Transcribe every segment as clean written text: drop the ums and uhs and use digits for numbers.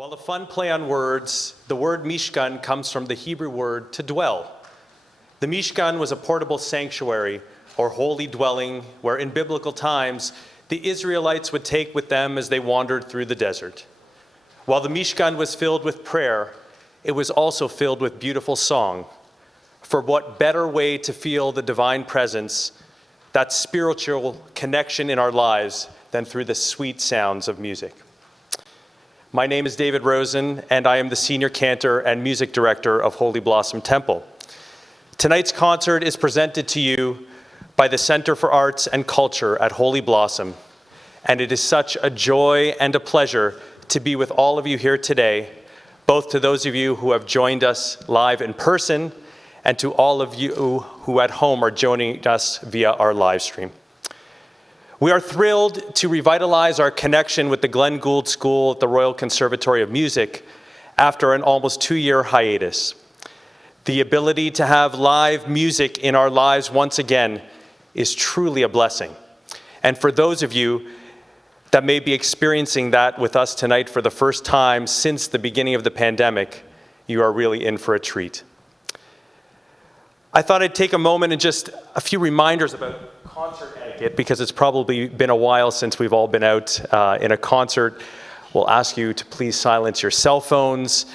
While a fun play on words, the word Mishkan comes from the Hebrew word to dwell. The Mishkan was a portable sanctuary or holy dwelling where in biblical times the Israelites would take with them as they wandered through the desert. While the Mishkan was filled with prayer, it was also filled with beautiful song. For what better way to feel the divine presence, that spiritual connection in our lives, than through the sweet sounds of music? My name is David Rosen, and I am the Senior Cantor and Music Director of Holy Blossom Temple. Tonight's concert is presented to you by the Center for Arts and Culture at Holy Blossom, and it is such a joy and a pleasure to be with all of you here today, both to those of you who have joined us live in person and to all of you who at home are joining us via our live stream. We are thrilled to revitalize our connection with the Glenn Gould School at the Royal Conservatory of Music after an almost 2-year hiatus. The ability to have live music in our lives once again is truly a blessing. And for those of you that may be experiencing that with us tonight for the first time since the beginning of the pandemic, you are really in for a treat. I thought I'd take a moment and just a few reminders about concert etiquette, because it's probably been a while since we've all been out in a concert. We'll ask you to please silence your cell phones.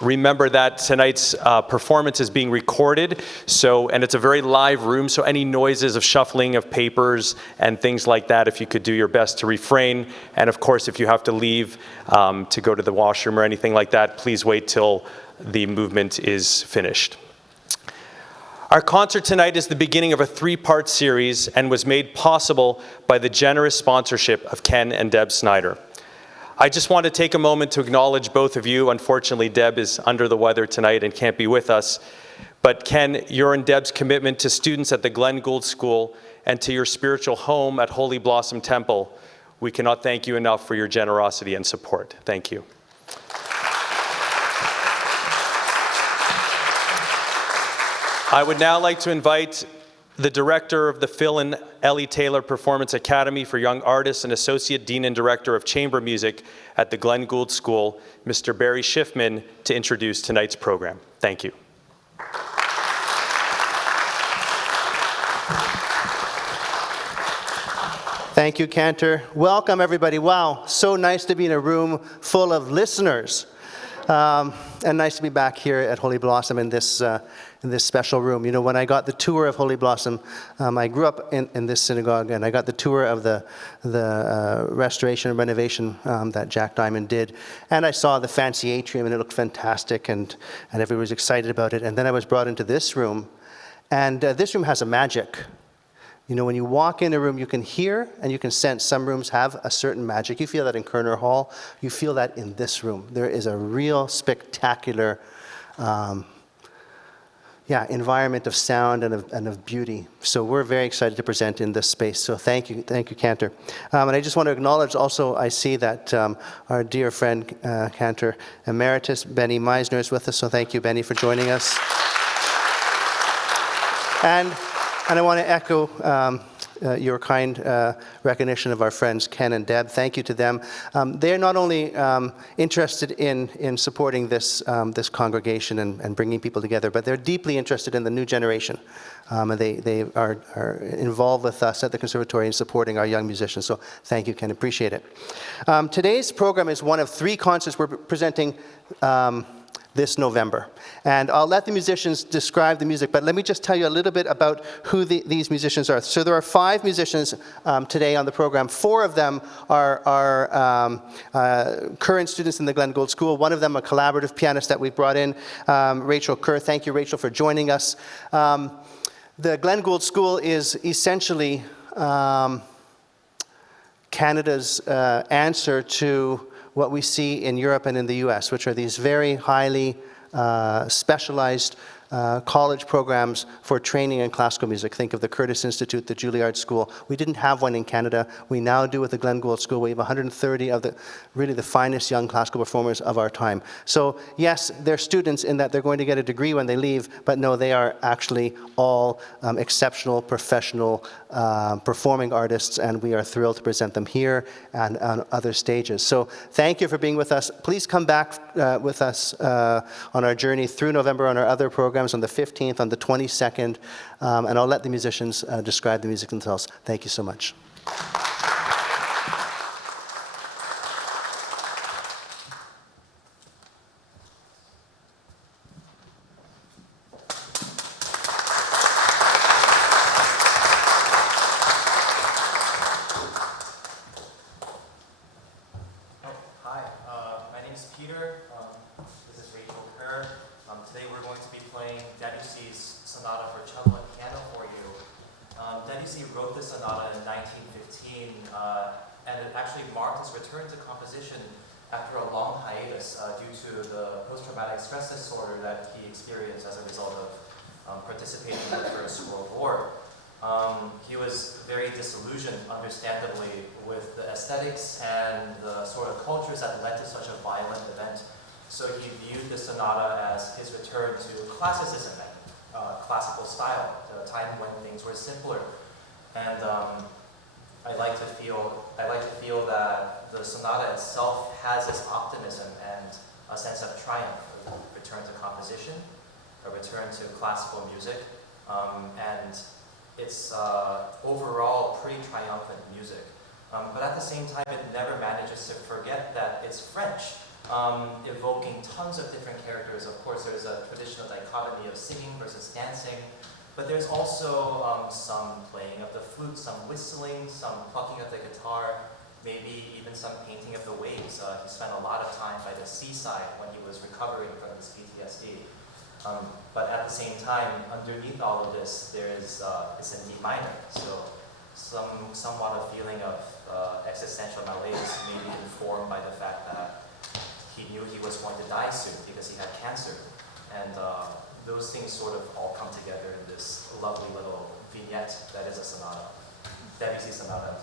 Remember that tonight's performance is being recorded, and it's a very live room, so any noises of shuffling of papers and things like that, if you could do your best to refrain. And of course, if you have to leave to go to the washroom or anything like that, please wait till the movement is finished. Our concert tonight is the beginning of a 3-part series and was made possible by the generous sponsorship of Ken and Deb Snyder. I just want to take a moment to acknowledge both of you. Unfortunately, Deb is under the weather tonight and can't be with us. But Ken, your and Deb's commitment to students at the Glenn Gould School and to your spiritual home at Holy Blossom Temple, we cannot thank you enough for your generosity and support. Thank you. I would now like to invite the director of the Phil and Ellie Taylor Performance Academy for Young Artists and Associate Dean and Director of Chamber Music at the Glenn Gould School, Mr. Barry Schiffman, to introduce tonight's program. Thank you. Thank you, Cantor. Welcome, everybody. Wow, so nice to be in a room full of listeners. And nice to be back here at Holy Blossom in this special room. You know, when I got the tour of Holy Blossom, I grew up in this synagogue, and I got the tour of the restoration and renovation that Jack Diamond did. And I saw the fancy atrium, and it looked fantastic, and everybody was excited about it. And then I was brought into this room, and this room has a magic. You know, when you walk in a room, you can hear and you can sense some rooms have a certain magic. You feel that in Kerner Hall. You feel that in this room. There is a real spectacular environment of sound and of beauty. So we're very excited to present in this space. So thank you, Cantor. And I just want to acknowledge also, I see that our dear friend, Cantor Emeritus, Benny Meisner, is with us. So thank you, Benny, for joining us. And I want to echo your kind recognition of our friends Ken and Deb. Thank you to them. They're not only interested in supporting this congregation and bringing people together, but they're deeply interested in the new generation. And they are involved with us at the Conservatory in supporting our young musicians. So thank you, Ken. Appreciate it. Today's program is one of 3 concerts we're presenting this November. And I'll let the musicians describe the music, but let me just tell you a little bit about who these musicians are. So there are 5 musicians today on the program. 4 of them are current students in the Glenn Gould School. One of them a collaborative pianist that we've brought in, Rachel Kerr. Thank you, Rachel, for joining us. The Glenn Gould School is essentially Canada's answer to what we see in Europe and in the US, which are these very highly specialized college programs for training in classical music. Think of the Curtis Institute, the Juilliard School. We didn't have one in Canada. We now do with the Glenn Gould School. We have 130 of really the finest young classical performers of our time. So yes, they're students in that they're going to get a degree when they leave, but no, they are actually all exceptional, professional performing artists, and we are thrilled to present them here and on other stages. So thank you for being with us. Please come back with us on our journey through November on our other programs on the 15th, on the 22nd, and I'll let the musicians describe the music themselves. Thank you so much. Today we're going to be playing Debussy's Sonata for Cello and Piano for you. Debussy wrote this sonata in 1915, and it actually marked his return to composition after a long hiatus due to the post-traumatic stress disorder that he experienced as a result of participating in the First World War. He was very disillusioned, understandably, with the aesthetics and the sort of cultures that led to such a violent event. So he viewed the sonata as his return to classicism and classical style, the time when things were simpler. And I like to feel that the sonata itself has this optimism and a sense of triumph, a return to composition, a return to classical music, and it's overall pretty triumphant music. But at the same time, it never manages to forget that it's French. Evoking tons of different characters. Of course, there's a traditional dichotomy of singing versus dancing, but there's also some playing of the flute, some whistling, some plucking of the guitar, maybe even some painting of the waves. He spent a lot of time by the seaside when he was recovering from his PTSD. But at the same time, underneath all of this, it's in D minor, so somewhat a feeling of existential malaise, maybe informed by the fact that he knew he was going to die soon because he had cancer. And those things sort of all come together in this lovely little vignette that is a sonata, Debussy sonata.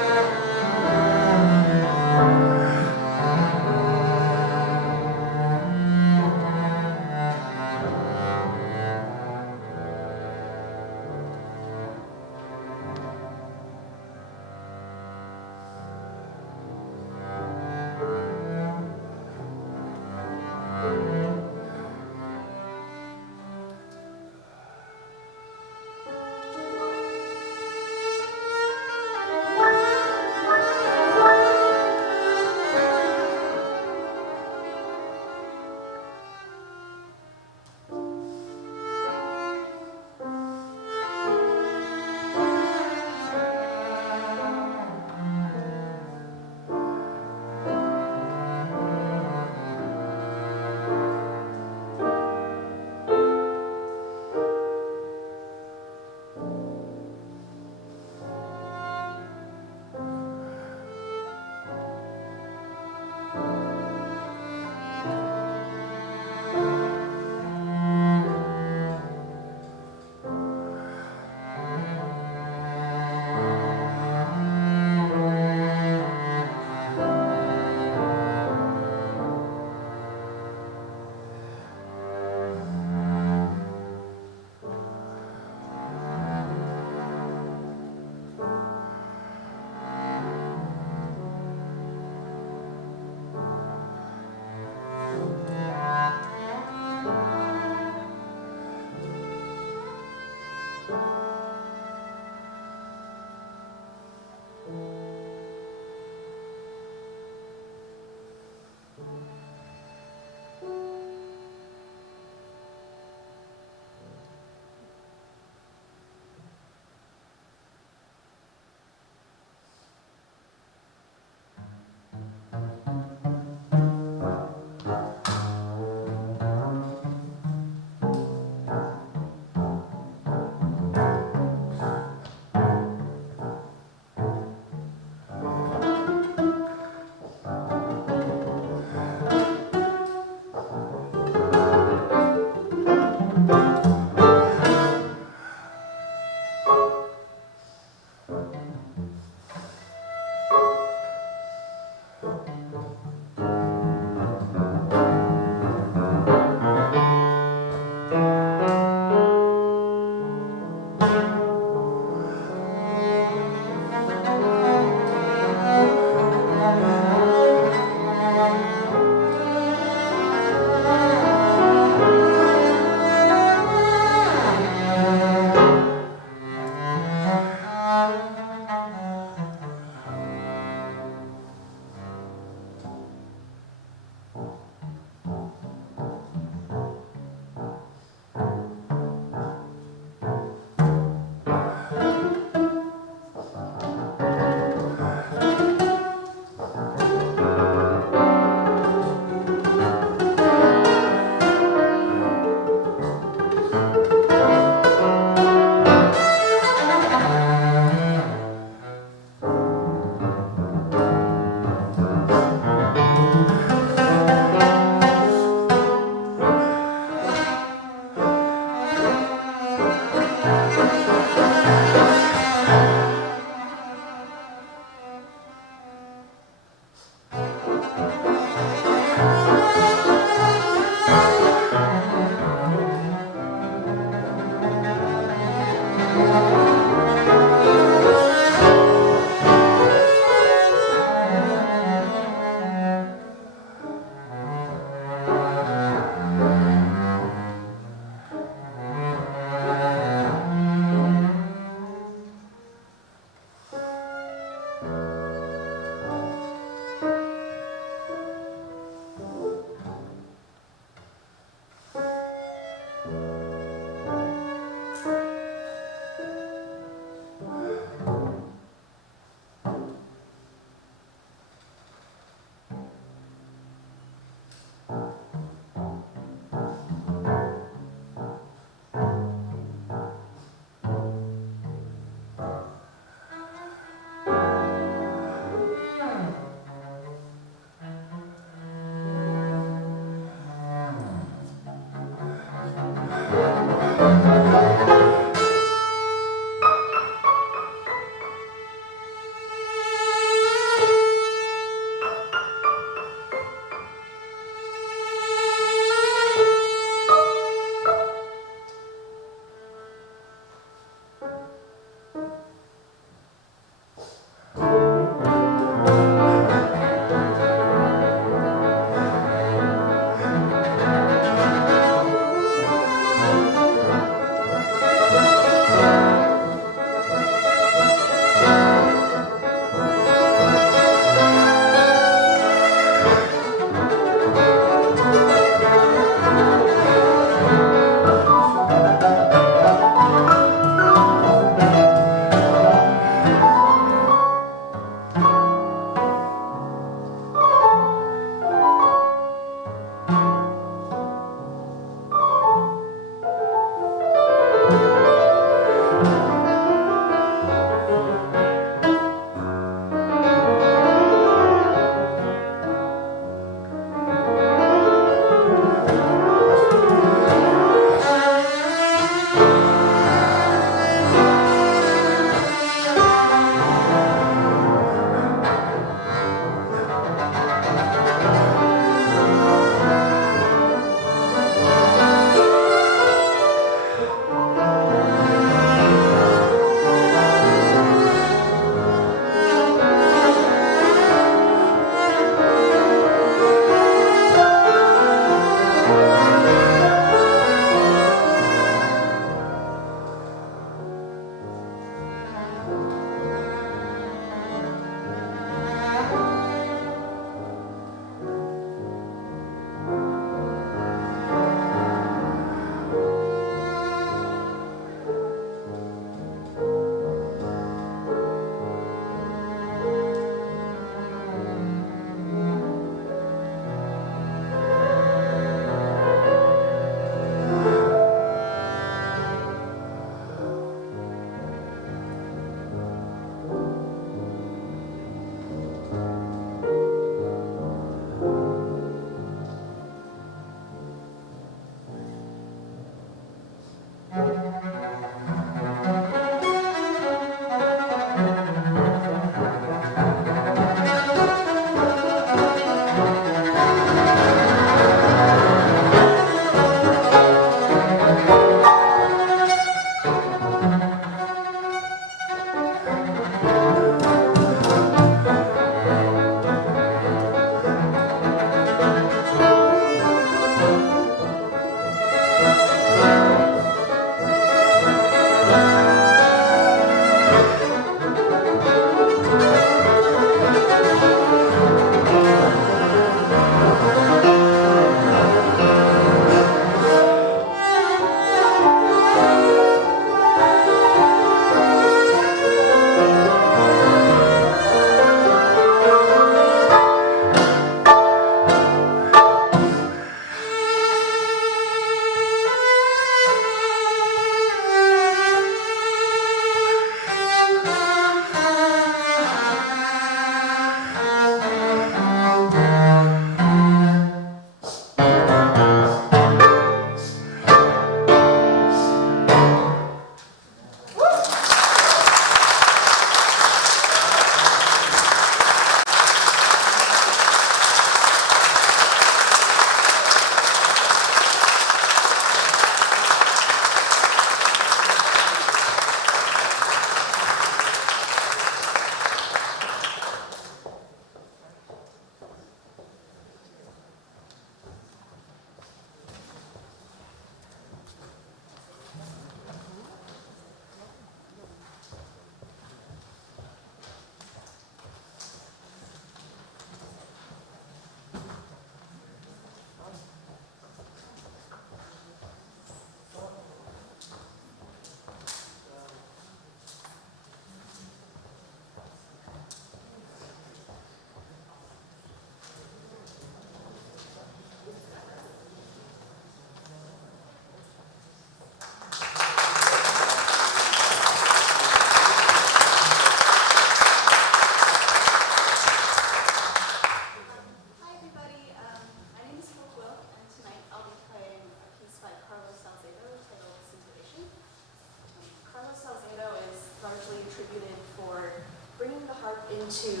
into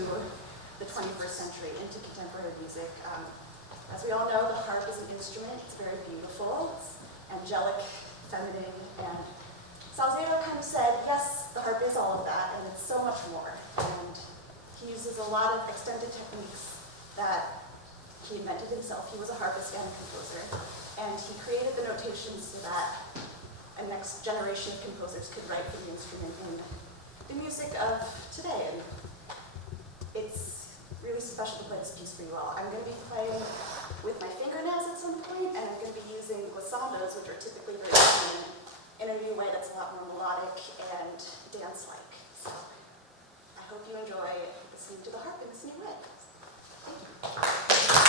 the 21st century, into contemporary music. As we all know, the harp is an instrument. It's very beautiful. It's angelic, feminine, and Salcedo kind of said, yes, the harp is all of that, and it's so much more. And he uses a lot of extended techniques that he invented himself. He was a harpist and a composer, and he created the notations so that a next generation of composers could write for the instrument in the music of today. And it's really special to play this piece for you all. I'm going to be playing with my fingernails at some point, and I'm going to be using glissandos, which are typically very seen in a new way that's a lot more melodic and dance-like. So I hope you enjoy listening to the harp in this new way. Thank you.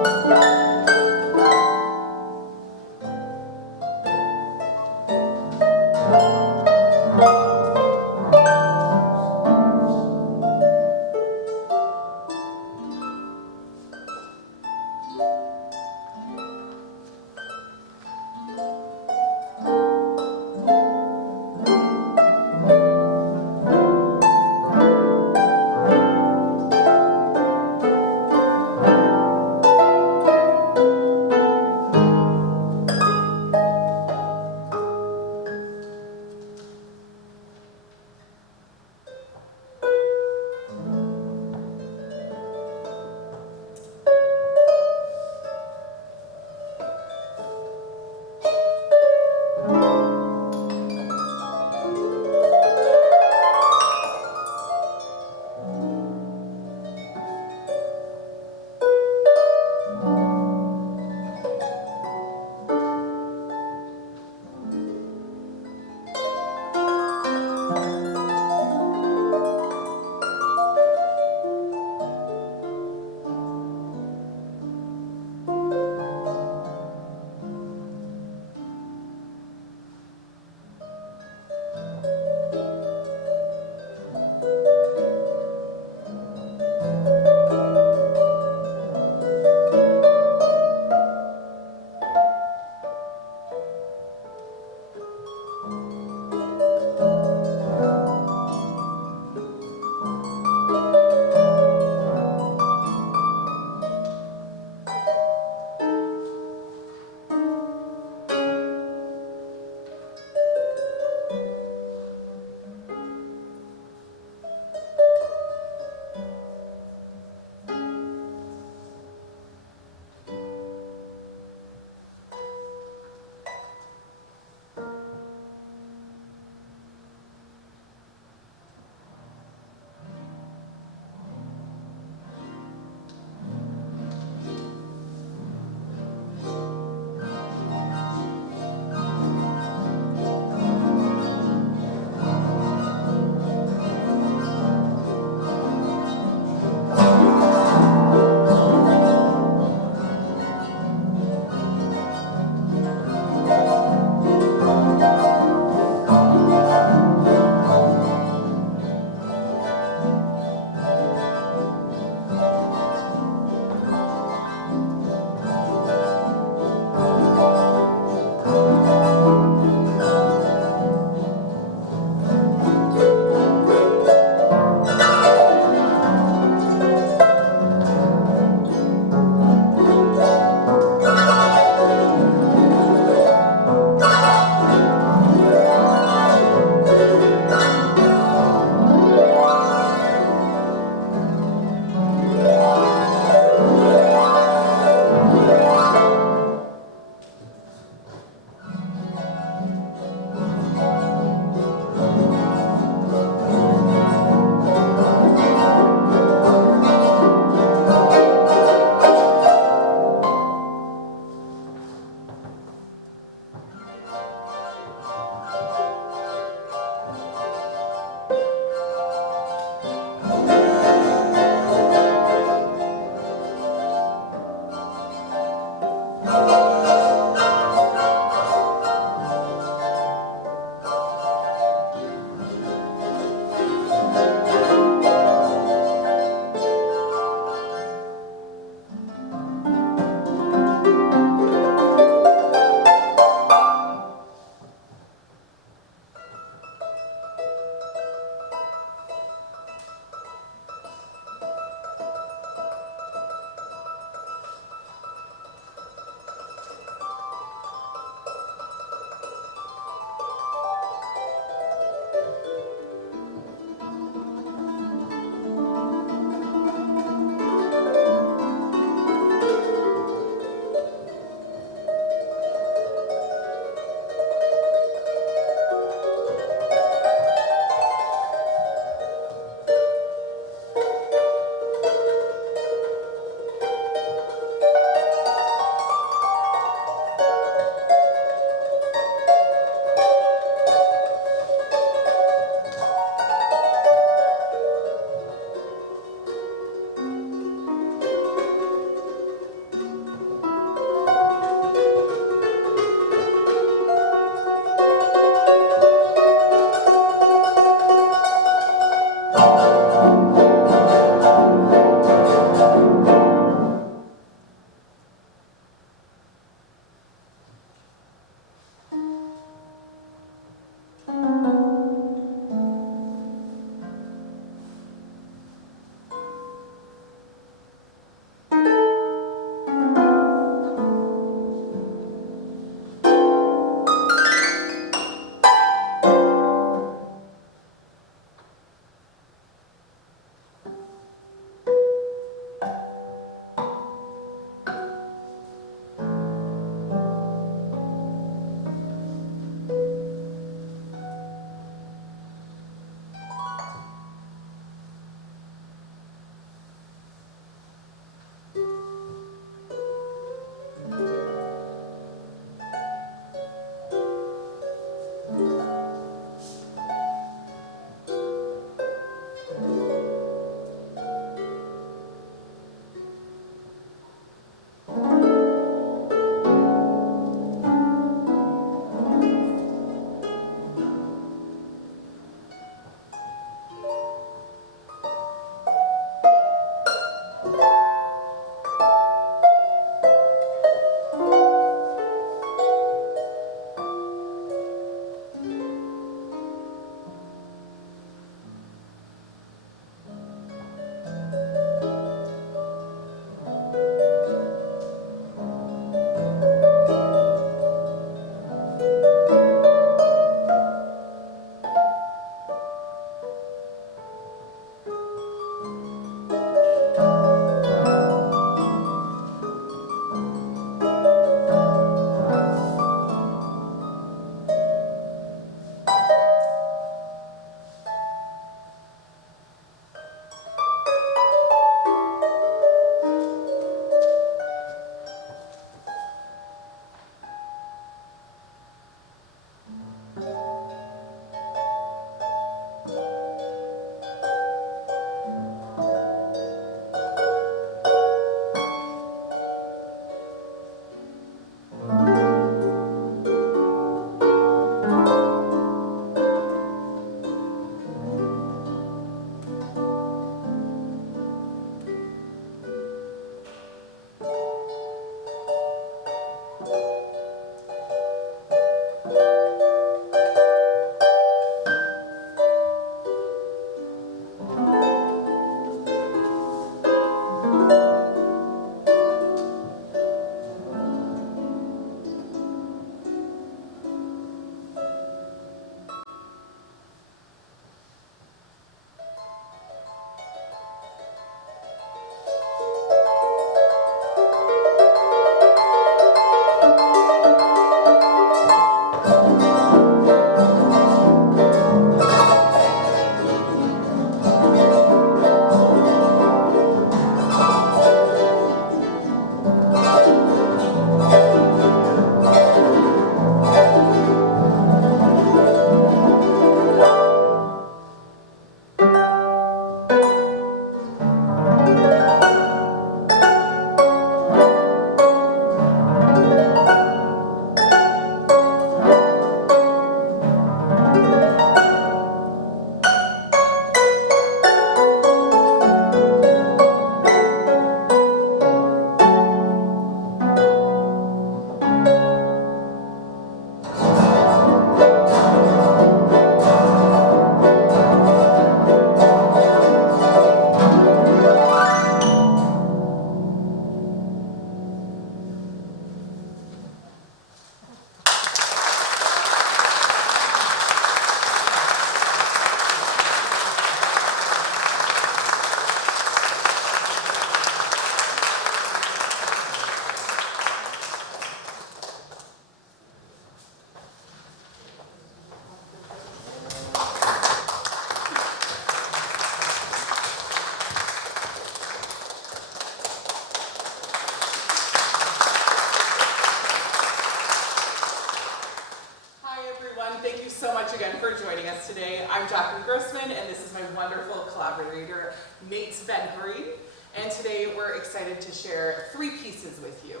thank you so much again for joining us today. I'm Jacqueline Grossman, and this is my wonderful collaborator, Nate Ben-Huri. And today we're excited to share 3 pieces with you.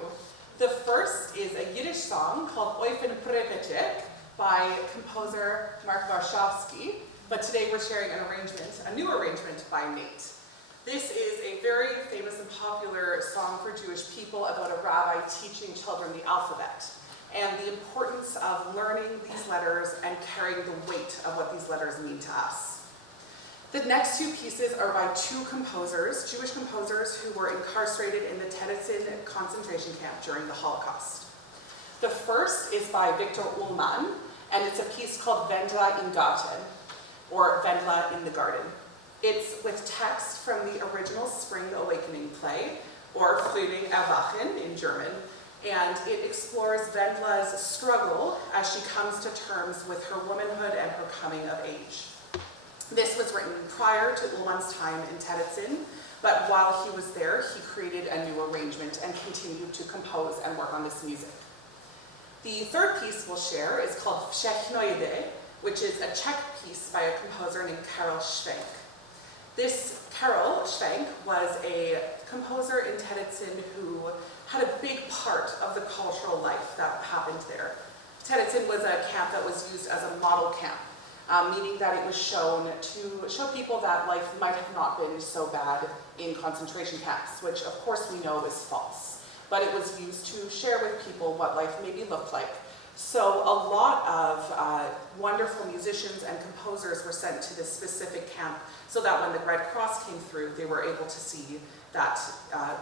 The first is a Yiddish song called Oifen Prevechek by composer Mark Warshawski. But today we're sharing an arrangement, a new arrangement by Nate. This is a very famous and popular song for Jewish people about a rabbi teaching children the alphabet and the importance of learning these letters and carrying the weight of what these letters mean to us. The next 2 pieces are by 2 composers, Jewish composers who were incarcerated in the Tennessee concentration camp during the Holocaust. The first is by Victor Ullmann, and it's a piece called Wendla im Garten, or Wendla in the Garden. It's with text from the original Spring Awakening play, or Frühling Erwachen in German, and it explores Wendla's struggle as she comes to terms with her womanhood and her coming of age. This was written prior to Ullmann's time in Tennessee, but while he was there, he created a new arrangement and continued to compose and work on this music. The third piece we'll share is called Všechnoide, which is a Czech piece by a composer named Karel Schwenk. This Karel Schwenk was a composer in Tennessee who had a big part of the cultural life that happened there. Tennessee was a camp that was used as a model camp, meaning that it was shown to show people that life might have not been so bad in concentration camps, which of course we know is false. But it was used to share with people what life maybe looked like. So a lot of wonderful musicians and composers were sent to this specific camp so that when the Red Cross came through, they were able to see that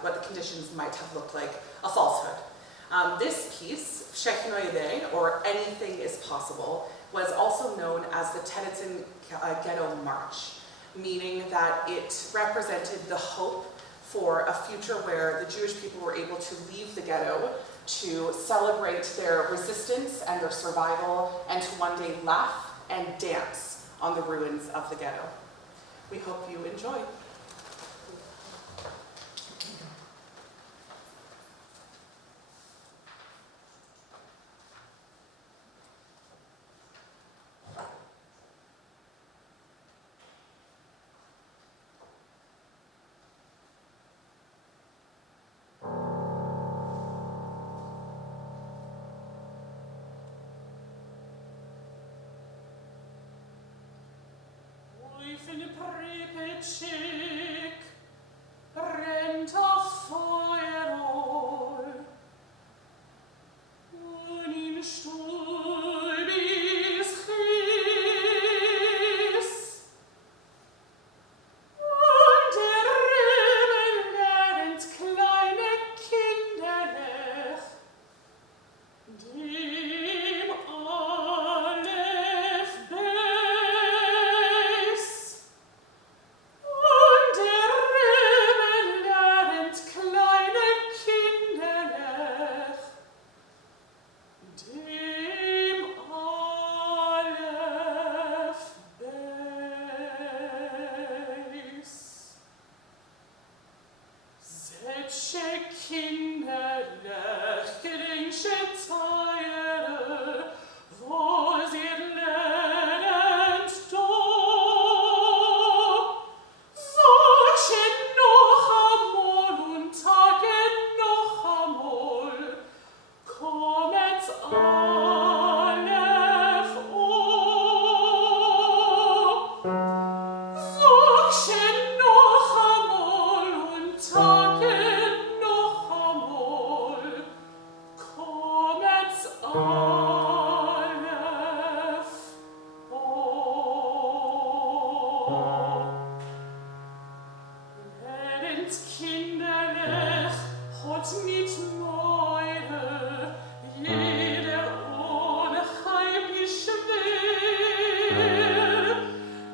what the conditions might have looked like, a falsehood. This piece, Všechnoide, or Anything is Possible, was also known as the Tennessee Ghetto March, meaning that it represented the hope for a future where the Jewish people were able to leave the ghetto to celebrate their resistance and their survival, and to one day laugh and dance on the ruins of the ghetto. We hope you enjoy. Oifen Prevechek brennt auf Feuerrohr und im Stub ist Hiss und der Rüben lernt kleine Kinderlech, dem Aleph Beis. Und der Rüben lernt kleine Kinderlech, dem Aleph Beis. Selbsche Kinderlech, gedenkche Zeile, wo sie lernend do. Sorgen noch amol und Tage noch amol, kommet Aleph O. Sorgen noch amol und Tage noch amol, kommet Aleph O. Lernt Kinderlech, hot mit Meure, jeder ohne heimisch will.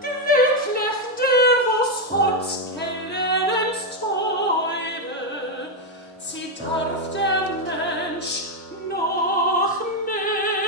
Glücklich der, was hot gelernt teure, sie darf der Mensch noch mehr.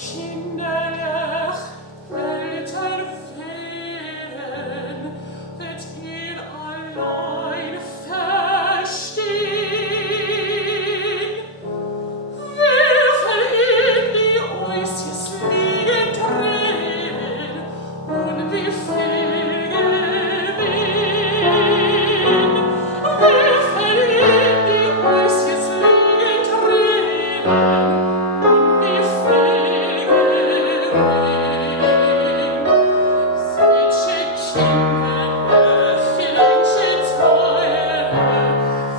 kinderlich älter werden, wird ihr allein verstehen. Würfel in die Äußers liegen Tränen und wie viel Gewinn. Würfel in die Äußers liegen Tränen und wie viel Gewinn. Solche Kinderlöchlein teuer,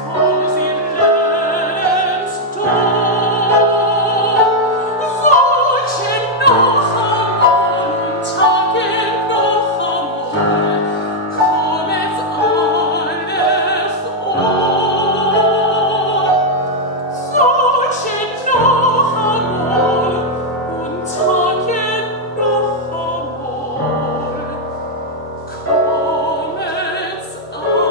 vor sie lernen's doch. Solche noch einmal und Tage noch einmal, kommet's alles solche noch einmal und Tage noch einmal, kommet's alles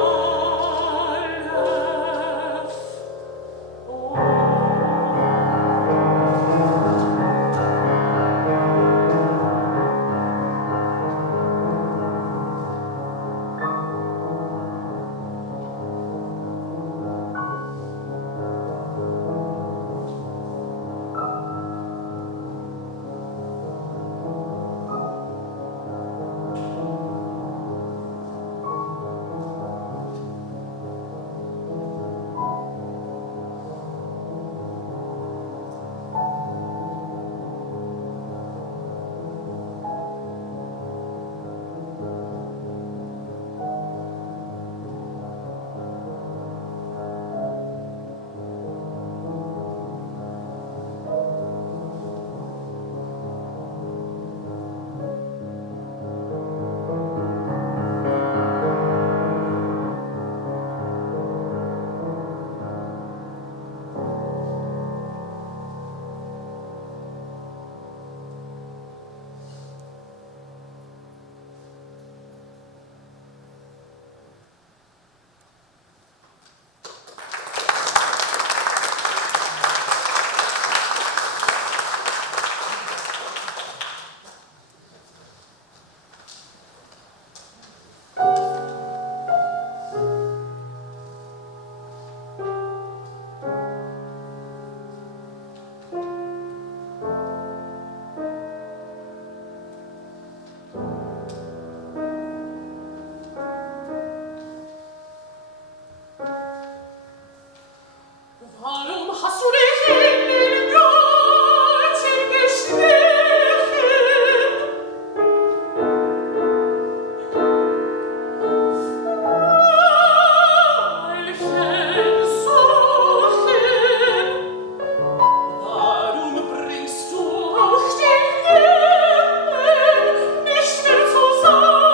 Warum hast du dich in den Garten geschlichen? Veilchen suchen. Warum bringst du auch die Lippen nicht mehr zusammen?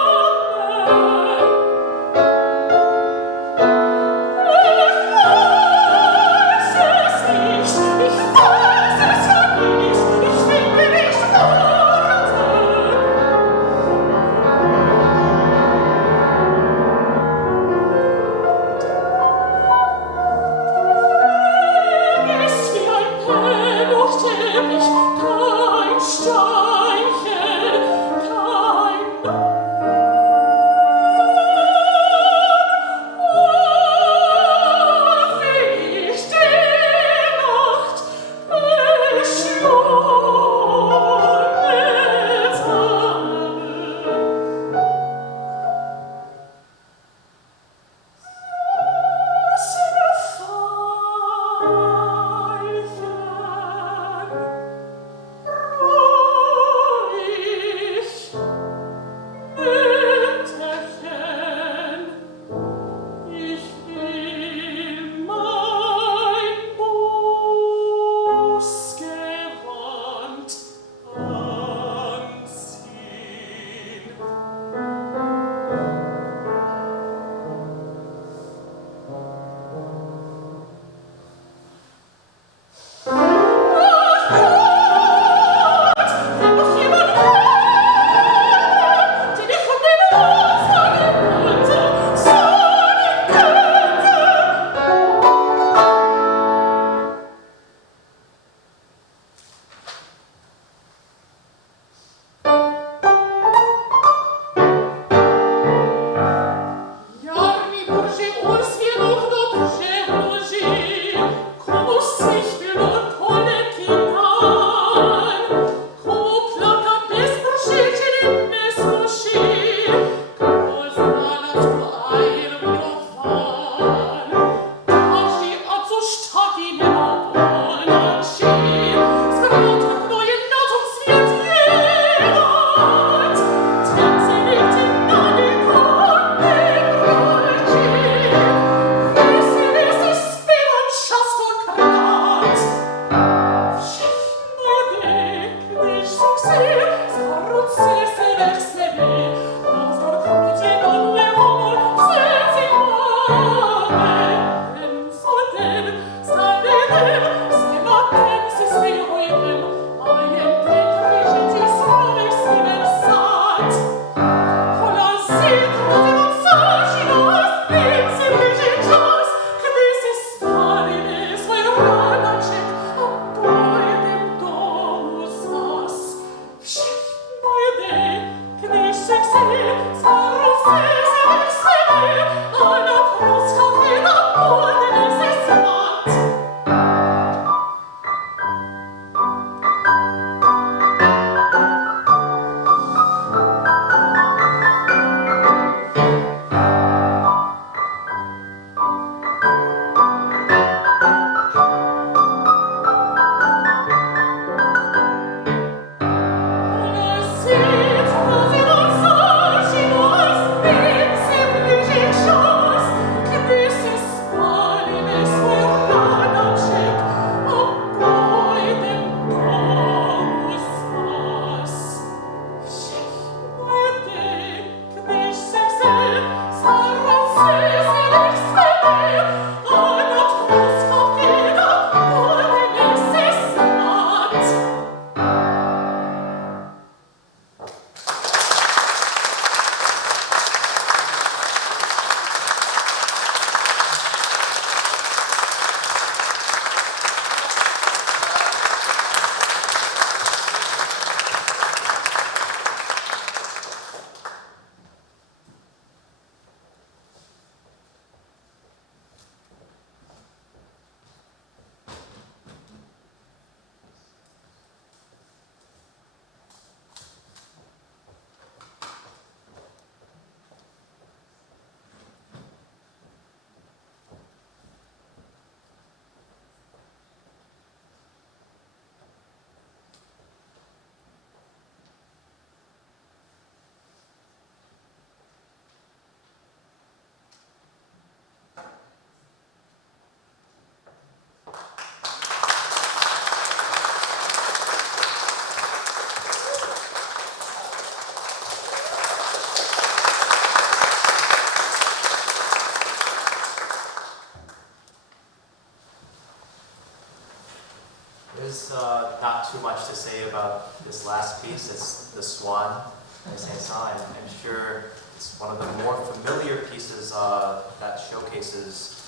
too much to say about this last piece. It's the Swan by Saint-Saëns. I'm sure it's one of the more familiar pieces that showcases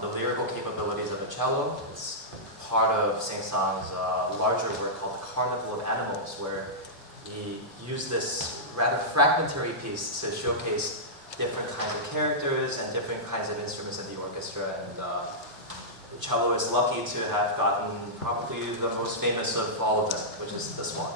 the lyrical capabilities of the cello. It's part of Saint-Saëns' larger work called The Carnival of Animals, where he used this rather fragmentary piece to showcase different kinds of characters and different kinds of instruments in the orchestra. And the cello is lucky to have gotten probably the most famous of all of them, which is the Swan.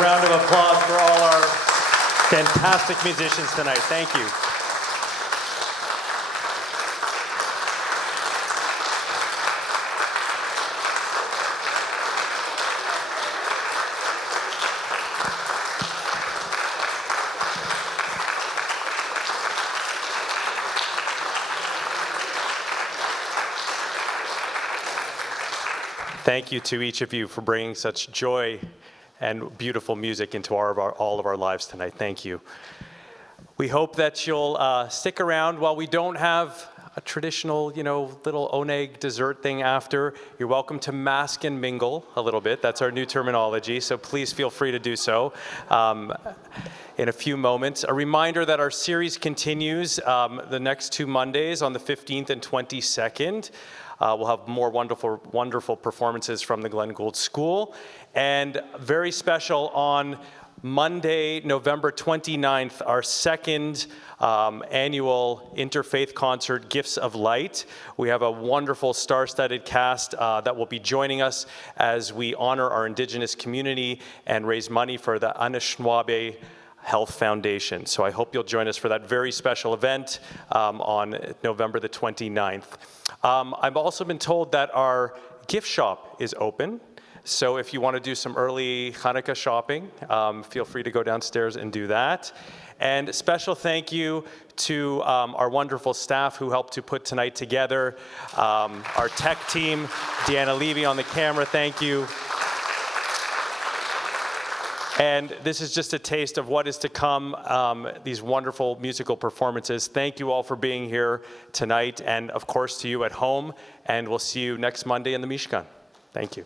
Round of applause for all our fantastic musicians tonight. Thank you. Thank you to each of you for bringing such joy and beautiful music into all of our lives tonight. Thank you. We hope that you'll stick around. While we don't have a traditional, little oneg dessert thing after, you're welcome to mask and mingle a little bit. That's our new terminology, so please feel free to do so in a few moments. A reminder that our series continues the next 2 Mondays on the 15th and 22nd. We'll have more wonderful performances from the Glen Gould School. And very special on Monday, November 29th, our second annual interfaith concert, Gifts of Light. We have a wonderful star-studded cast that will be joining us as we honor our Indigenous community and raise money for the Anishinaabe Health Foundation. So I hope you'll join us for that very special event on November the 29th. I've also been told that our gift shop is open. So if you want to do some early Hanukkah shopping, feel free to go downstairs and do that. And a special thank you to our wonderful staff who helped to put tonight together. Our tech team, Deanna Levy on the camera, thank you. And this is just a taste of what is to come, these wonderful musical performances. Thank you all for being here tonight, and of course to you at home. And we'll see you next Monday in the Mishkan. Thank you.